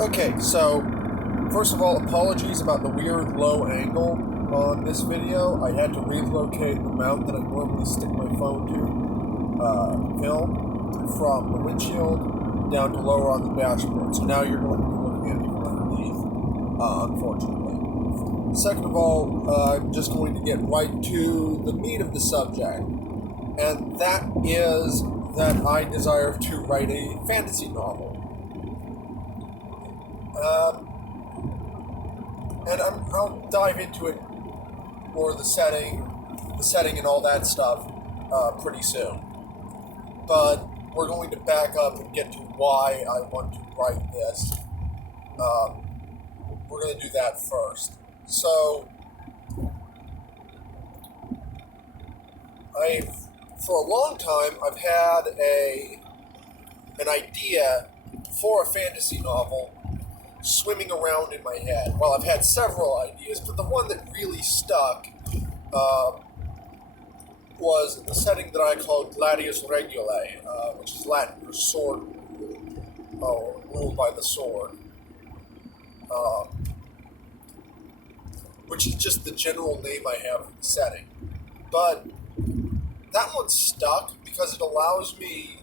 Okay, so first of all, apologies about the weird low angle on this video. I had to relocate the mount that I normally stick my phone to film from the windshield down to lower on the dashboard. So now you're going to be looking at me from underneath, unfortunately. Second of all, I'm just going to get right to the meat of the subject, and that is that I desire to write a fantasy novel. And I'll dive into it more, the setting and all that stuff pretty soon. But we're going to back up and get to why I want to write this. We're going to do that first. So, for a long time, I've had an idea for a fantasy novel swimming around in my head. Well, I've had several ideas, but the one that really stuck was the setting that I called Gladius Regulae, which is Latin for sword, ruled by the sword, which is just the general name I have for the setting. But that one stuck because it allows me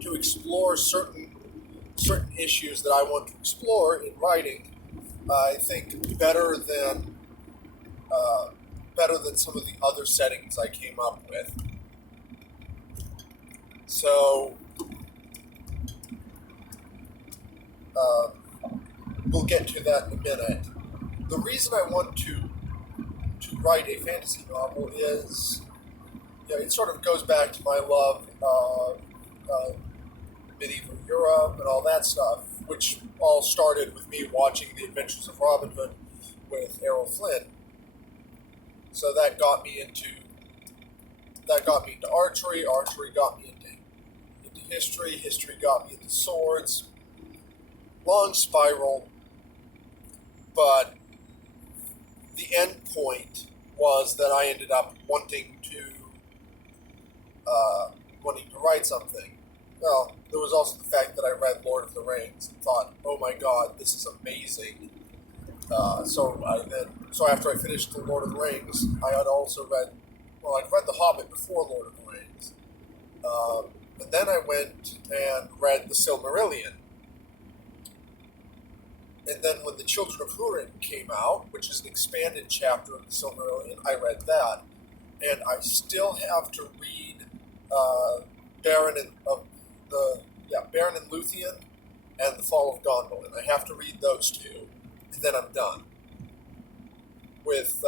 to explore certain issues that I want to explore in writing. I think better than some of the other settings I came up with. So we'll get to that in a minute. The reason I want to write a fantasy novel is, it sort of goes back to my love of medieval Europe and all that stuff, which all started with me watching The Adventures of Robin Hood with Errol Flynn. So that got me into archery. Archery got me into history. History got me into swords. Long spiral, but the end point was that I ended up wanting to write something. Well, there was also the fact that I read Lord of the Rings and thought, oh my god, this is amazing. So after I finished the Lord of the Rings, I had also I'd read The Hobbit before Lord of the Rings. And then I went and read The Silmarillion. And then when The Children of Húrin came out, which is an expanded chapter of The Silmarillion, I read that. And I still have to read Baron and Luthien and The Fall of Gondolin. I have to read those two, and then I'm done with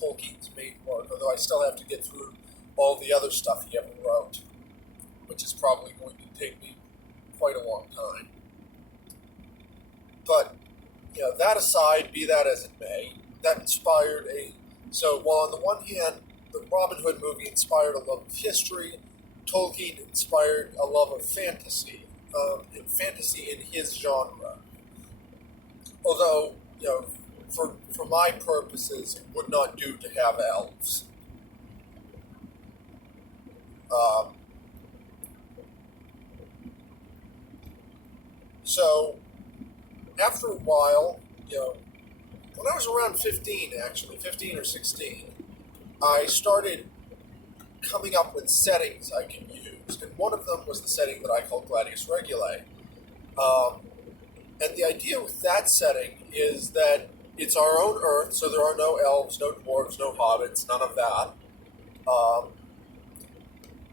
Tolkien's main work, although I still have to get through all the other stuff he ever wrote, which is probably going to take me quite a long time. But, that aside, be that as it may, that inspired while on the one hand, the Robin Hood movie inspired a love of history, Tolkien inspired a love of fantasy, and fantasy in his genre. Although, for my purposes, it would not do to have elves. So, after a while, when I was around 15 or 16, I started coming up with settings I can use, and one of them was the setting that I called Gladius Regulae. And the idea with that setting is that it's our own Earth, so there are no elves, no dwarves, no hobbits, none of that.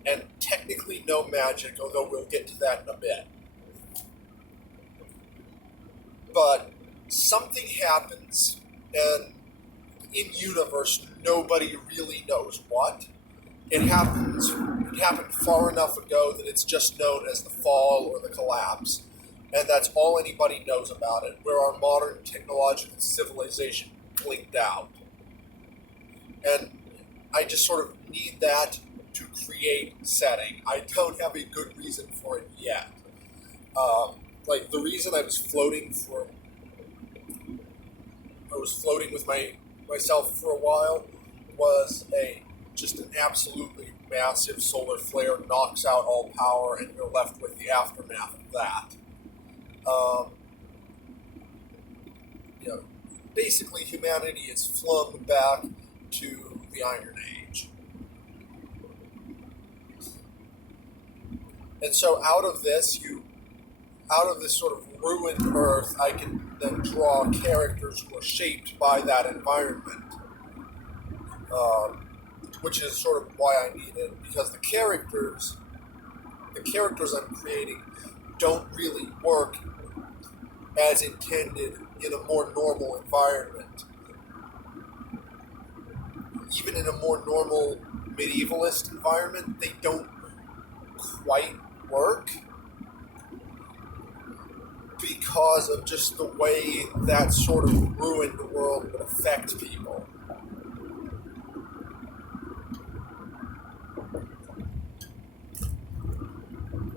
And technically no magic, although we'll get to that in a bit. But something happens, and in universe, nobody really knows what. It happened far enough ago that it's just known as the fall or the collapse. And that's all anybody knows about it, where our modern technological civilization blinked out. And I just sort of need that to create setting. I don't have a good reason for it yet. The reason I was floating with myself for a while was just an absolutely massive solar flare knocks out all power, and you're left with the aftermath of that. basically humanity is flung back to the Iron Age. And so out of this sort of ruined Earth, I can then draw characters who are shaped by that environment, which is sort of why I need it, because the characters I'm creating don't really work as intended in a more normal environment. Even in a more normal medievalist environment, they don't quite work because of just the way that sort of ruined world would affect people.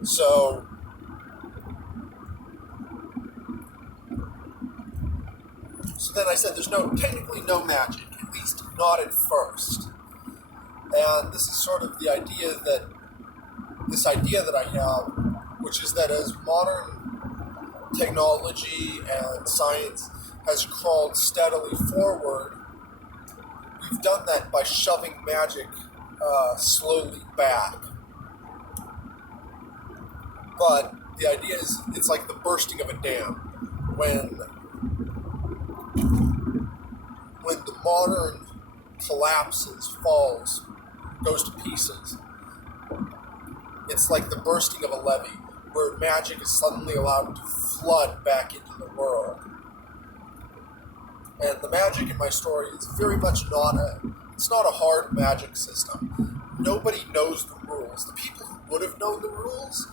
So then I said there's technically no magic, at least not at first. And this is sort of the idea that I have, which is that as modern technology and science has crawled steadily forward, we've done that by shoving magic slowly back. But the idea is it's like the bursting of a dam. When the modern collapses, falls, goes to pieces, it's like the bursting of a levee, where magic is suddenly allowed to flood back into the world. And the magic in my story is very much it's not a hard magic system. Nobody knows the rules. The people who would have known the rules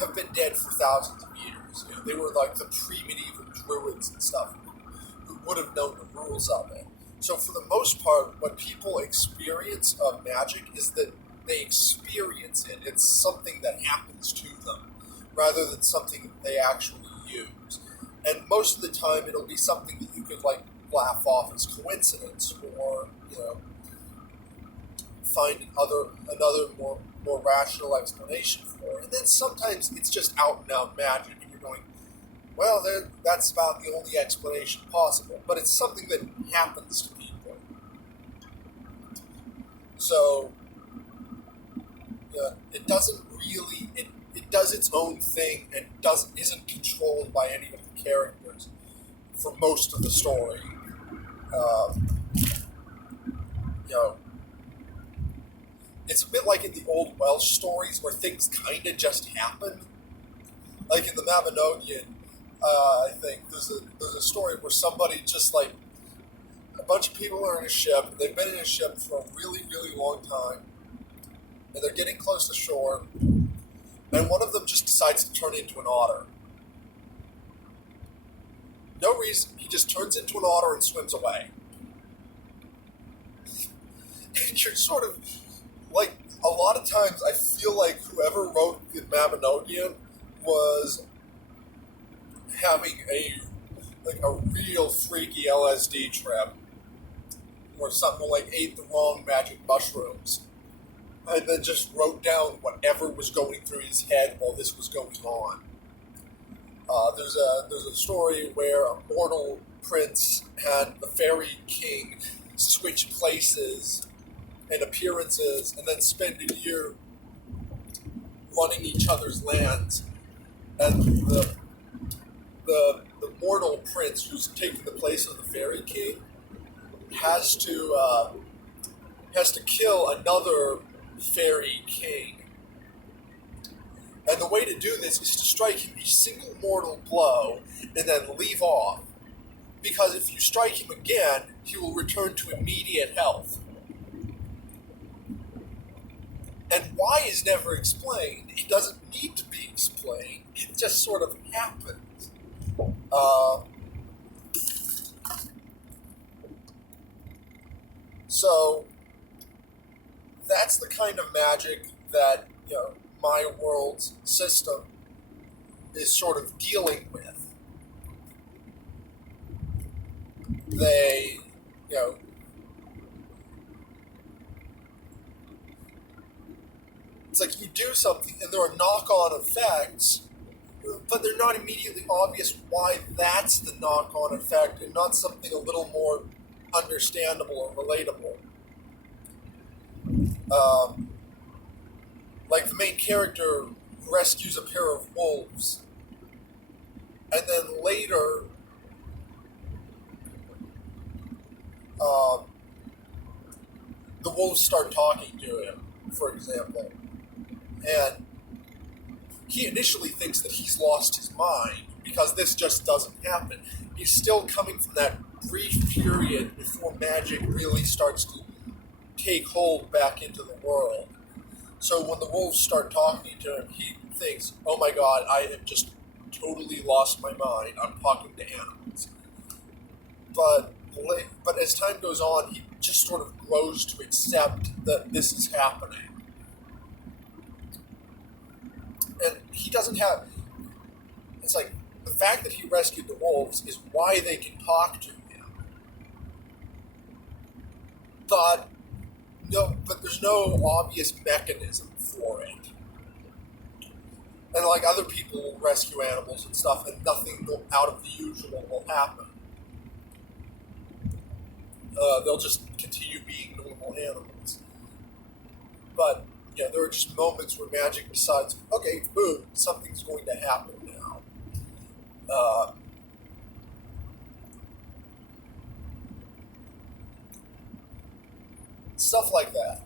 have been dead for thousands of years. They were like the pre-medieval druids and stuff who would have known the rules of it. So for the most part, what people experience of magic is that they experience it. It's something that happens to them rather than something that they actually use. And most of the time it'll be something that you could laugh off as coincidence or, find another more rational explanation for. And then sometimes it's just out and out magic and you're going, well, that's about the only explanation possible. But it's something that happens to people. So it doesn't really, it does its own thing and isn't controlled by any of the characters for most of the story. It's a bit like in the old Welsh stories where things kind of just happen. Like in the Mabinogion, I think there's a story where somebody just a bunch of people are in a ship. They've been in a ship for a really, really long time, and they're getting close to shore. And one of them just decides to turn into an otter. No reason. He just turns into an otter and swims away. And you're sort of a lot of times I feel like whoever wrote the Mabinogion was having a real freaky LSD trip or something, ate the wrong magic mushrooms and then just wrote down whatever was going through his head while this was going on. There's a story where a mortal prince and the fairy king switch places and appearances and then spend a year running each other's lands. And the mortal prince who's taking the place of the fairy king has to kill another fairy king. And the way to do this is to strike him a single mortal blow and then leave off. Because if you strike him again, he will return to immediate health. And why is never explained. It doesn't need to be explained. It just sort of happens. So that's the kind of magic that my world's system is sort of dealing with. They, it's like you do something and there are knock-on effects but they're not immediately obvious why that's the knock-on effect and not something a little more understandable or relatable. Like the main character rescues a pair of wolves, and then later the wolves start talking to him, for example, and he initially thinks that he's lost his mind because this just doesn't happen. He's still coming from that brief period before magic really starts to take hold back into the world. So when the wolves start talking to him, he thinks, oh my god, I have just totally lost my mind. I'm talking to animals. But as time goes on, he just sort of grows to accept that this is happening. And he doesn't have... It's like, the fact that he rescued the wolves is why they can talk to him. But there's no obvious mechanism for it. And like other people will rescue animals and stuff, and nothing out of the usual will happen. They'll just continue being normal animals. But yeah, there are just moments where magic decides, okay, boom, something's going to happen now. Stuff like that.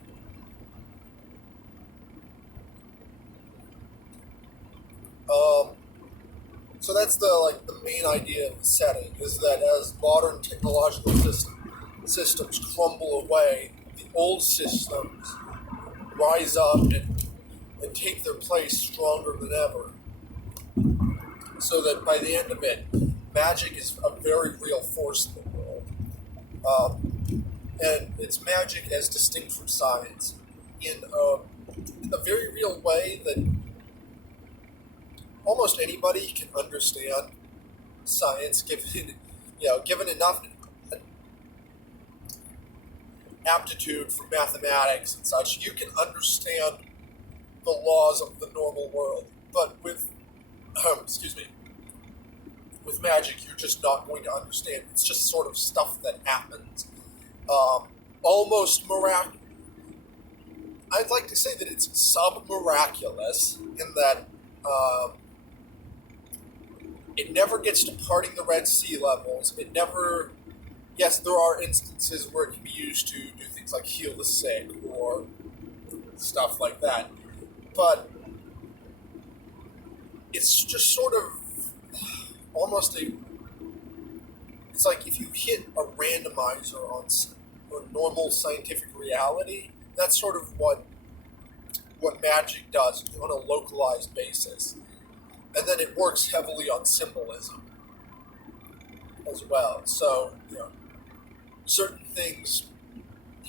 So that's the main idea of the setting, is that as modern technological systems crumble away, the old systems rise up and take their place stronger than ever. So that by the end of it, magic is a very real force in the world. And it's magic as distinct from science in a very real way that almost anybody can understand science, given enough aptitude for mathematics and such. You can understand the laws of the normal world, but with with magic, you're just not going to understand. It's just sort of stuff that happens, almost miraculous. I'd like to say that it's sub-miraculous in that it never gets to parting the Red Sea levels. It never... Yes, there are instances where it can be used to do things like heal the sick or stuff like that. But it's just sort of almost a... It's like if you hit a randomizer on normal scientific reality, that's sort of what magic does on a localized basis. And then it works heavily on symbolism as well. So, certain things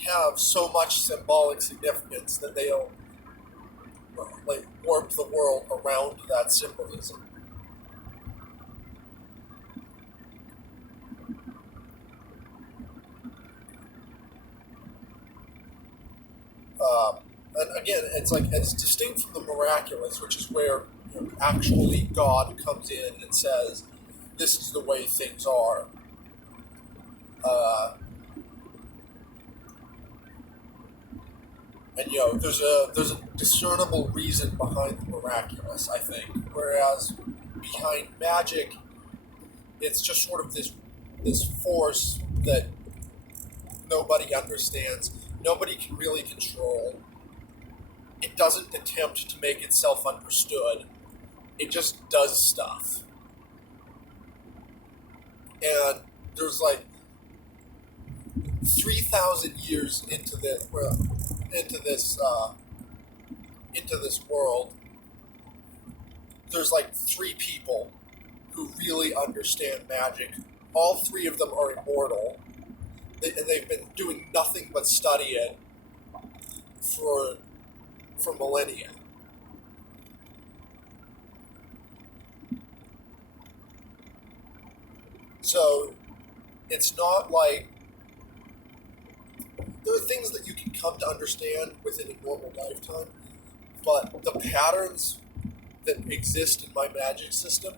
have so much symbolic significance that they'll warp the world around that symbolism. And again, it's like it's distinct from the miraculous, which is where actually God comes in and says, "This is the way things are." And there's a discernible reason behind the miraculous, I think. Whereas behind magic, it's just sort of this force that nobody understands, nobody can really control. It doesn't attempt to make itself understood. It just does stuff. And there's 3,000 years into this world, there's 3 people who really understand magic. All 3 of them are immortal, and they've been doing nothing but study it for millennia. So it's not like there are things that you can come to understand within a normal lifetime, but the patterns that exist in my magic system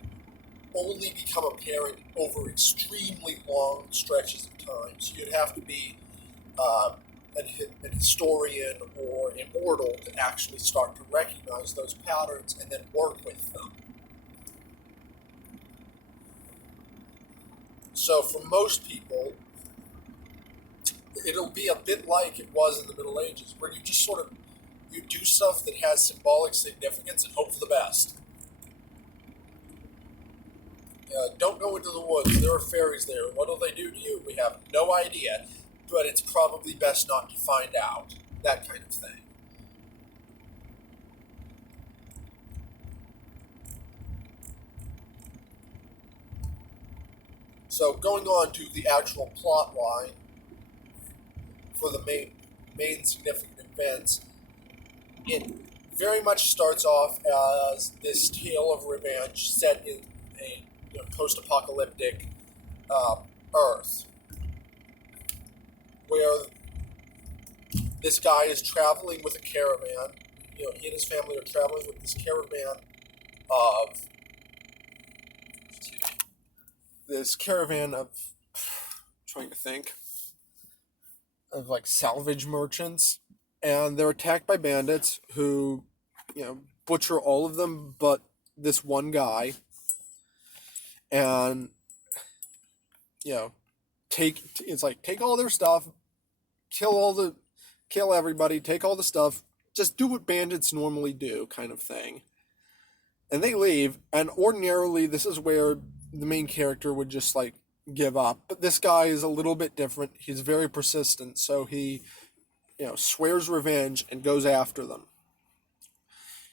only become apparent over extremely long stretches of time. So you'd have to be an historian or immortal to actually start to recognize those patterns and then work with them. So for most people, it'll be a bit like it was in the Middle Ages, where you just sort of, you do stuff that has symbolic significance and hope for the best. Don't go into the woods. There are fairies there. What will they do to you? We have no idea, but it's probably best not to find out. That kind of thing. So going on to the actual plot line for the main significant events, it very much starts off as this tale of revenge set in a post-apocalyptic Earth, where this guy is traveling with a caravan. He and his family are traveling with this caravan of trying to think of like salvage merchants, and they're attacked by bandits who, butcher all of them but this one guy, and take all their stuff, kill everybody, take all the stuff, just do what bandits normally do, kind of thing. And they leave, and ordinarily this is where the main character would just give up, but this guy is a little bit different. He's very persistent, so he swears revenge and goes after them.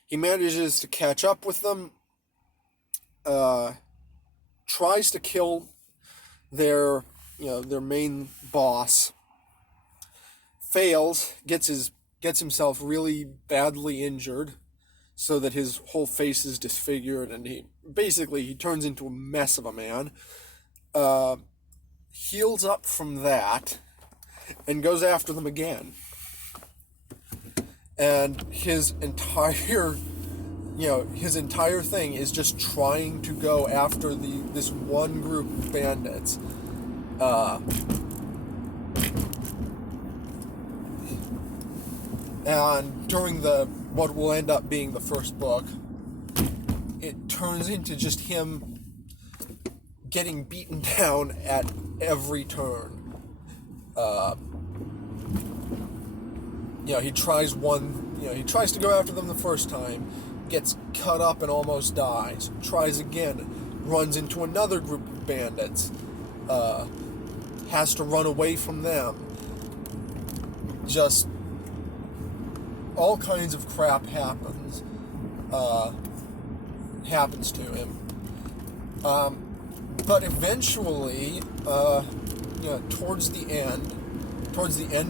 He manages to catch up with them, tries to kill their main boss, fails, gets himself really badly injured so that his whole face is disfigured, and he turns into a mess of a man. Heals up from that and goes after them again. And his entire thing is just trying to go after this one group of bandits. And during what will end up being the first book, it turns into just him getting beaten down at every turn. He tries to go after them the first time, gets cut up and almost dies. Tries again, runs into another group of bandits, has to run away from them. Just all kinds of crap happens to him. But eventually, towards the end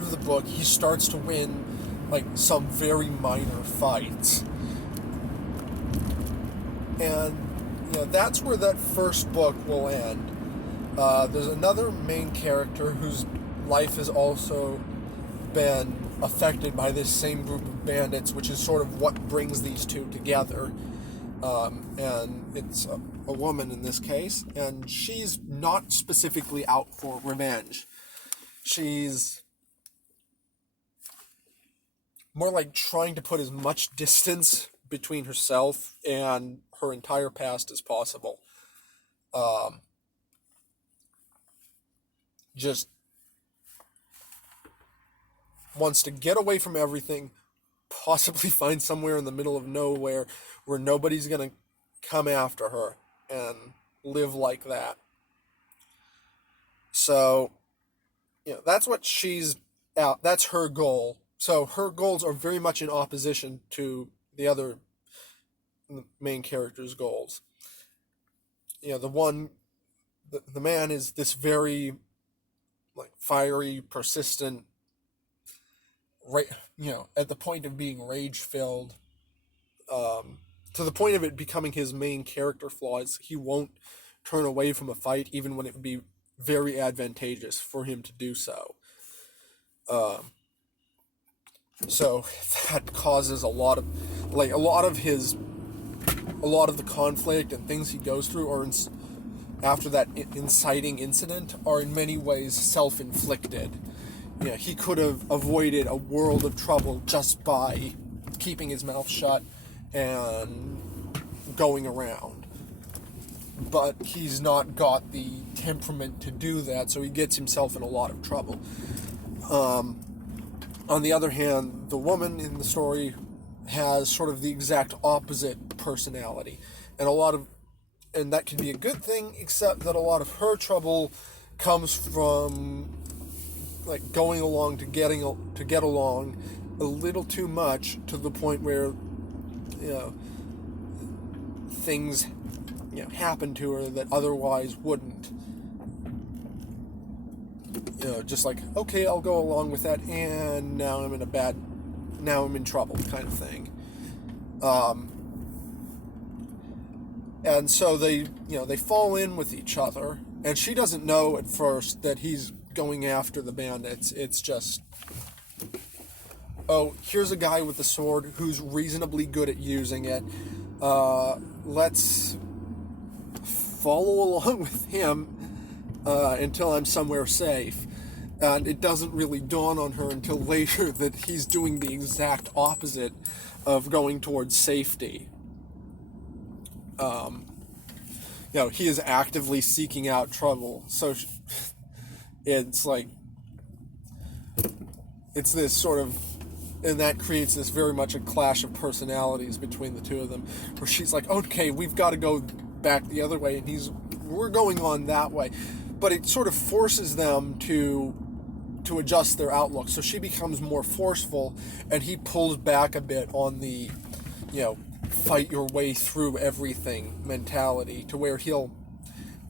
of the book, he starts to win some very minor fights. And that's where that first book will end. There's another main character whose life has also been affected by this same group of bandits, which is sort of what brings these two together. And it's a woman in this case, and she's not specifically out for revenge. She's more like trying to put as much distance between herself and her entire past as possible. Just wants to get away from everything, possibly find somewhere in the middle of nowhere where nobody's going to come after her, and live like that. So, that's what she's out. That's her goal. So her goals are very much in opposition to the other main character's goals. The man is this very fiery, persistent, at the point of being rage-filled, to the point of it becoming his main character flaws. He won't turn away from a fight even when it would be very advantageous for him to do so. So that causes a lot of his a lot of the conflict and things he goes through after that inciting incident are in many ways self-inflicted. He could have avoided a world of trouble just by keeping his mouth shut and going around. But he's not got the temperament to do that, so he gets himself in a lot of trouble. On the other hand, the woman in the story has sort of the exact opposite personality, and that can be a good thing, except that a lot of her trouble comes from like going along to get along a little too much, to the point where things happen to her that otherwise wouldn't. Just like, okay, I'll go along with that, and now I'm in trouble, kind of thing. And so they fall in with each other, and she doesn't know at first that he's going after the bandits. It's just, oh, here's a guy with a sword who's reasonably good at using it. Let's follow along with him until I'm somewhere safe. And it doesn't really dawn on her until later that he's doing the exact opposite of going towards safety. He is actively seeking out trouble. So it's like, it's this sort of, and that creates this very much a clash of personalities between the two of them, where she's like, okay, we've got to go back the other way, and we're going on that way. But it sort of forces them to adjust their outlook. So she becomes more forceful, and he pulls back a bit on the, fight your way through everything mentality, to where he'll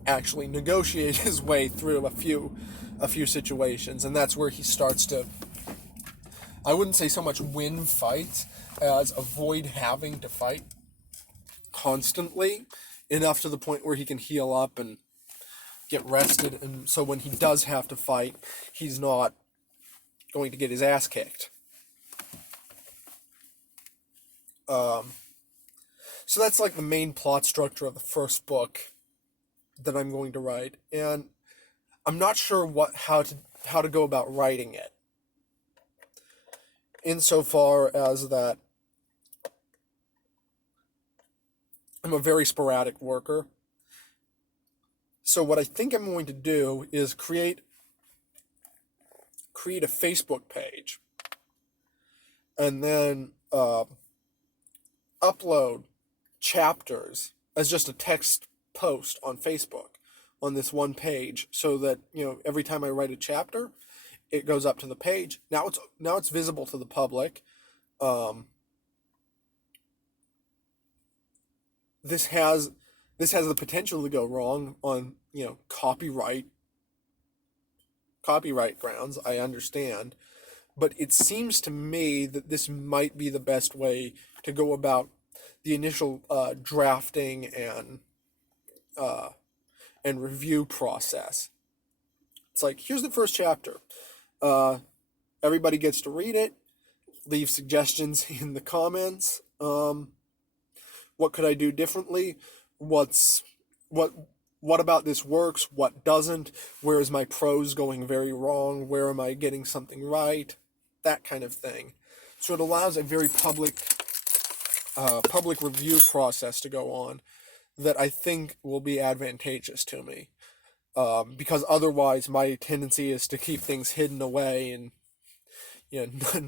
actually negotiate his way through a few situations. And that's where he starts to, I wouldn't say so much win fights as avoid having to fight constantly, enough to the point where he can heal up and get rested, and so when he does have to fight, he's not going to get his ass kicked. So that's like the main plot structure of the first book that I'm going to write, and I'm not sure how to go about writing it, insofar as that I'm a very sporadic worker. So what I think I'm going to do is create a Facebook page, and then upload chapters as just a text post on Facebook on this one page, so that every time I write a chapter, it goes up to the page. Now it's visible to the public. This has the potential to go wrong on copyright grounds, I understand, but it seems to me that this might be the best way to go about the initial drafting and review process. It's like, here's the first chapter. Everybody gets to read it, leave suggestions in the comments. What could I do differently? What about this works? What doesn't? Where is my prose going very wrong? Where am I getting something right? That kind of thing. So it allows a very public review process to go on that I think will be advantageous to me. Because otherwise my tendency is to keep things hidden away and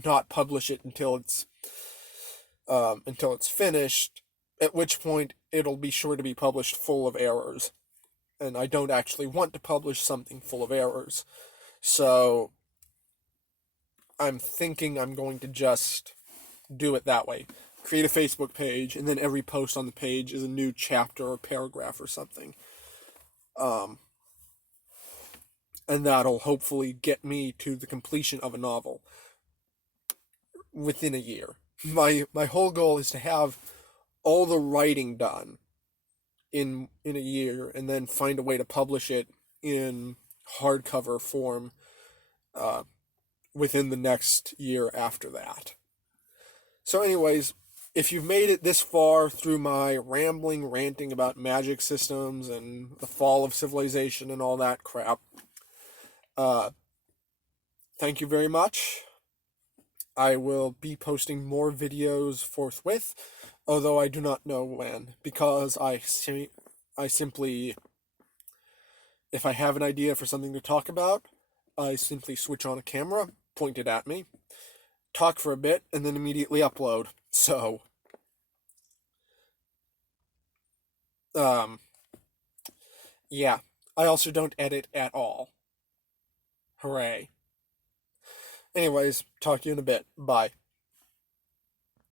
not publish it until it's finished, at which point it'll be sure to be published full of errors. And I don't actually want to publish something full of errors. So I'm thinking I'm going to just do it that way. Create a Facebook page, and then every post on the page is a new chapter or paragraph or something. And that'll hopefully get me to the completion of a novel within a year. My whole goal is to have all the writing done in a year, and then find a way to publish it in hardcover form within the next year after that. So anyways, if you've made it this far through my rambling, ranting about magic systems and the fall of civilization and all that crap, uh, thank you very much. I will be posting more videos forthwith, although I do not know when, because I simply, if I have an idea for something to talk about, I simply switch on a camera, point it at me, talk for a bit, and then immediately upload. So, um, yeah. I also don't edit at all. Hooray. Anyways, talk to you in a bit. Bye.